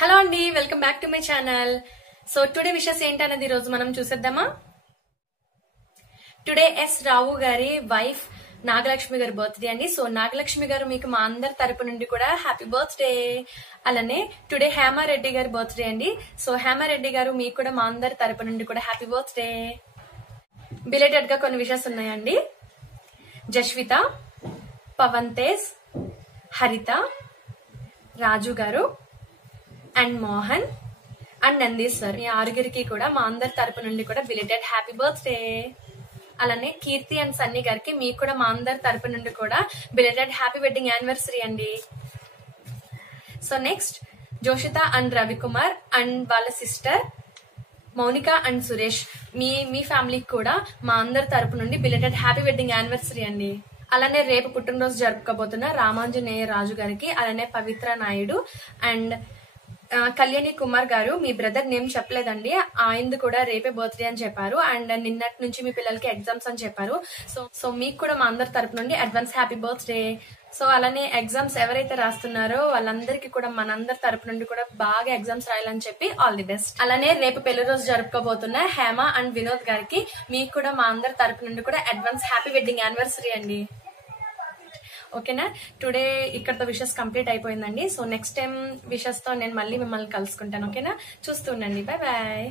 Hello అండి, welcome back to my channel. So today wishes ఏంటనేది ఈ రోజు మనం చూసేద్దామా. టుడే ఎస్ రావు గారి వైఫ్ నాగలక్ష్మి గారి బర్త్డే అండి. సో నాగలక్ష్మి గారు మీకు మా అందరి తరపు నుండి కూడా హ్యాపీ బర్త్డే. అలానే టుడే హేమారెడ్డి గారి బర్త్డే అండి. సో హేమారెడ్డి గారు మీకు కూడా మా అందరి తరపు నుండి కూడా హ్యాపీ బర్త్డే. బిలేటెడ్ గా కొన్ని విషయాలు ఉన్నాయండి. జస్విత, పవన్ తేజ్, హరిత, రాజు గారు అండ్ మోహన్ అండ్ నందీశ్వర్, ఈ ఆరుగురికి కూడా మా అందరి తరపు నుండి కూడా బిలేటెడ్ హ్యాపీ బర్త్డే. అలానే కీర్తి అండ్ సన్నీ గారికి మీకు కూడా మా అందరి తరపు నుండి కూడా బిలేటెడ్ హ్యాపీ వెడ్డింగ్ యానివర్సరీ అండి. So next Joshitha and Ravikumar and వాళ్ళ సిస్టర్ మౌనిక అండ్ సురేష్, మీ ఫ్యామిలీకి కూడా మా అందరి తరపు నుండి బిలేటెడ్ హ్యాపీ వెడ్డింగ్ యానివర్సరీ అండి. అలానే రేపు పుట్టినరోజు జరుపుకోబోతున్న రామాంజనేయ రాజు గారికి, అలానే పవిత్ర నాయుడు అండ్ కళ్యాణి కుమార్ గారు, మీ బ్రదర్ నేమ్ చెప్పలేదండి, ఆయనది కూడా రేపే బర్త్డే అని చెప్పారు. అండ్ నిన్నటి నుంచి మీ పిల్లలకి ఎగ్జామ్స్ అని చెప్పారు. సో మీకు కూడా మా అందరి తరపు నుండి అడ్వాన్స్ హ్యాపీ బర్త్డే. సో అలానే ఎగ్జామ్స్ ఎవరైతే రాస్తున్నారో వాళ్ళందరికీ కూడా మనందరి తరపు నుండి కూడా బాగా ఎగ్జామ్స్ రాయాలని చెప్పి ఆల్ ది బెస్ట్. అలానే రేపు పెళ్లి రోజు జరుపుకోబోతున్న హేమ అండ్ వినోద్ గారికి మీకు కూడా మా అందరి తరపు నుండి కూడా అడ్వాన్స్ హ్యాపీ వెడ్డింగ్ యానివర్సరీ అండి. ఓకేనా, టుడే ఇక్కడతో విషెస్ కంప్లీట్ అయిపోయిందండి. సో నెక్స్ట్ టైం విషెస్ తో నేను మళ్ళీ మిమ్మల్ని కలుసుకుంటాను. ఓకేనా, చూస్తూ ఉండండి. Bye bye.